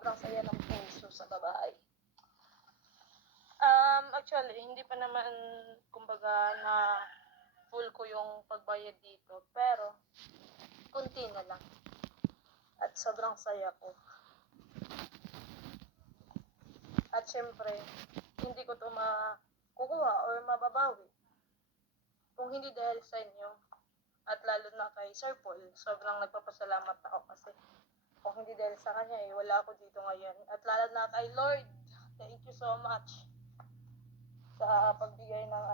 sobrang saya ng puso sa babae. Actually, hindi pa naman, kumbaga, na full ko yung pagbayad dito. Pero, kunti na lang. At sobrang saya ko. At syempre, hindi ko to makukuha or mababawi. Kung hindi dahil sa inyo, at lalo na kay Sir Paul, sobrang nagpapasalamat ako kasi kung hindi dahil sa kanya, wala ako dito ngayon. At lalo na kay Lord, thank you so much sa pagbigay ng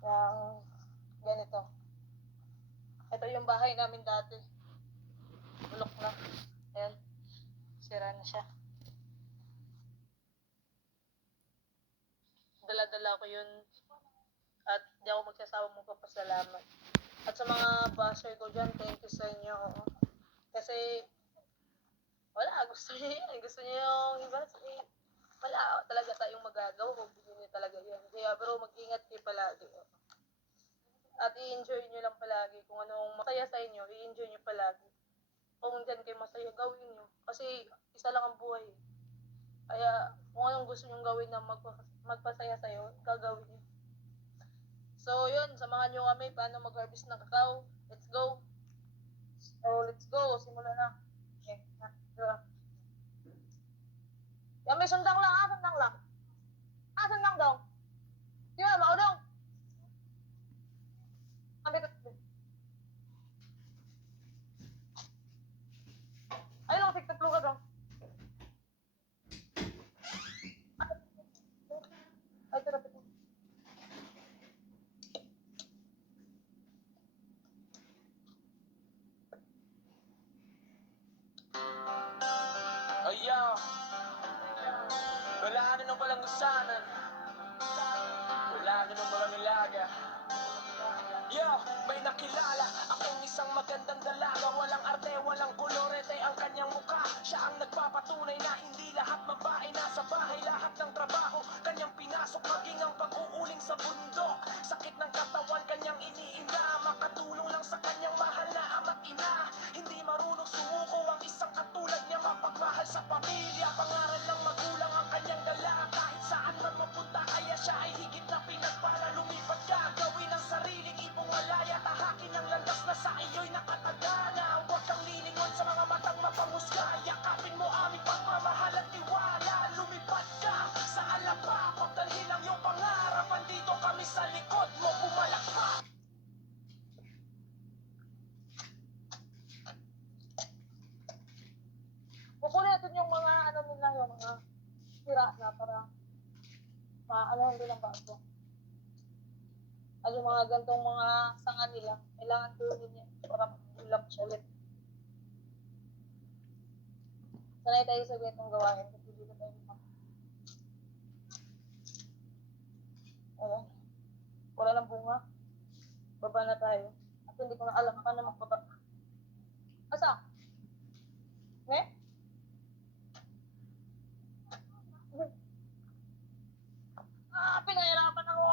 ng ganito. Ito yung bahay namin dati. Bulok na. Ayan. Sira na siya. Dala-dala ko yun at di ako magsasawang magpapasalamat. At sa mga basher ko dyan, thank you sa inyo. Kasi wala, gusto niyo yan. Gusto niyo yung iba. Wala talaga tayong magagawa kung gusto niyo talaga yan. Kaya bro, mag-ingat kayo palagi. At i-enjoy nyo lang palagi. Kung anong masaya sa inyo, i-enjoy nyo palagi. Kung dyan kayo masaya, gawin nyo. Kasi isa lang ang buhay. Kaya kung anong gusto nyo gawin na magpasaya sa'yo, gagawin nyo. So yun, samahan nyo kami paano mag-harvest ng kakao. Let's go. So let's go, simula na. Okay, na. Yan, may sundang lang, sundang lang. Sundang daw. Di ba, maudong? Ay lang, tigtatlo ka daw. Ay, tarapit mo. Ayaw, wala ka nang palang gusanan, wala ka nang mga nilaga. Yo, may nakilala akong isang magandang dalaga. Walang arte, walang kolorete ang kanyang mukha. Siya ang nagpapatunay na hindi lahat babae nasa bahay, lahat ng trabaho kanyang pinasok, maging ang pag-uuling sa bundok. Sakit ng katawan kanyang iniinda, makatulong lang sa kanyang mahal na ama't ina. Hindi marunong sumuko ang isang katulad niya, mapagmahal sa pamilya. Pangaral ng magulang ang kanyang dala, kahit saan man mapunta. Kaya siya ay higit na pinagpala. Lumipat ka, gawin ang sariling ipong malaya. Tahakin ang landas na sa iyo'y nakatagana. Huwag kang lilingon sa mga matang mapangusga. Yakapin mo aming pagmamahal at tiwala. Lumipad ka sa alapakot, dalhin ang iyong pangarap. Andito kami sa likod mo, pumalakpak. Kukunin natin yung mga nila, yung mga sira na para maalahan din ang bago. At yung mga gantong mga sanga nila, kailangan tuloy niya para mag-ulap siya ulit. Sanay tayo sa ganitong gawain kasi dito tayo ayan. Wala ng bunga. Baba na tayo. At hindi ko na alam paano magbaba. Asa? Eh? Pinahirapan ako.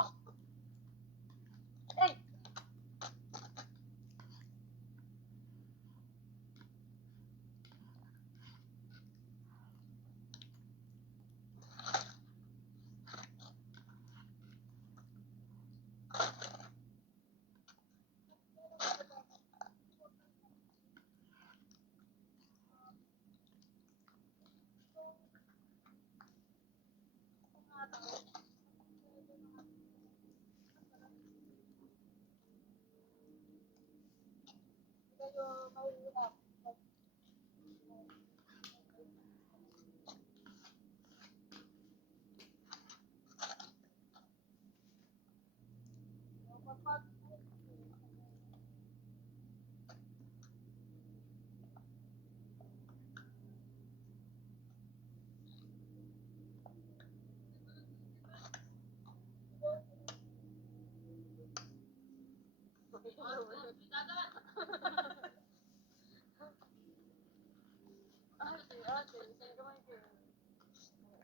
Eh! Kayo mahirap.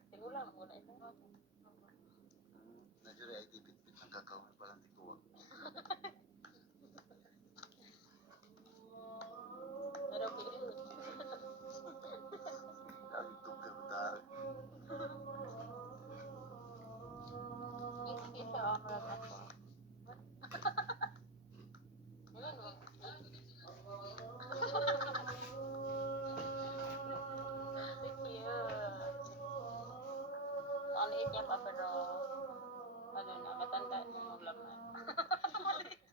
Tigulang muna ito. Najuri ay tipit-pit ng kakao na parang tikuwag. Pero maliit niya pa pero ano na, matanda na yung laman.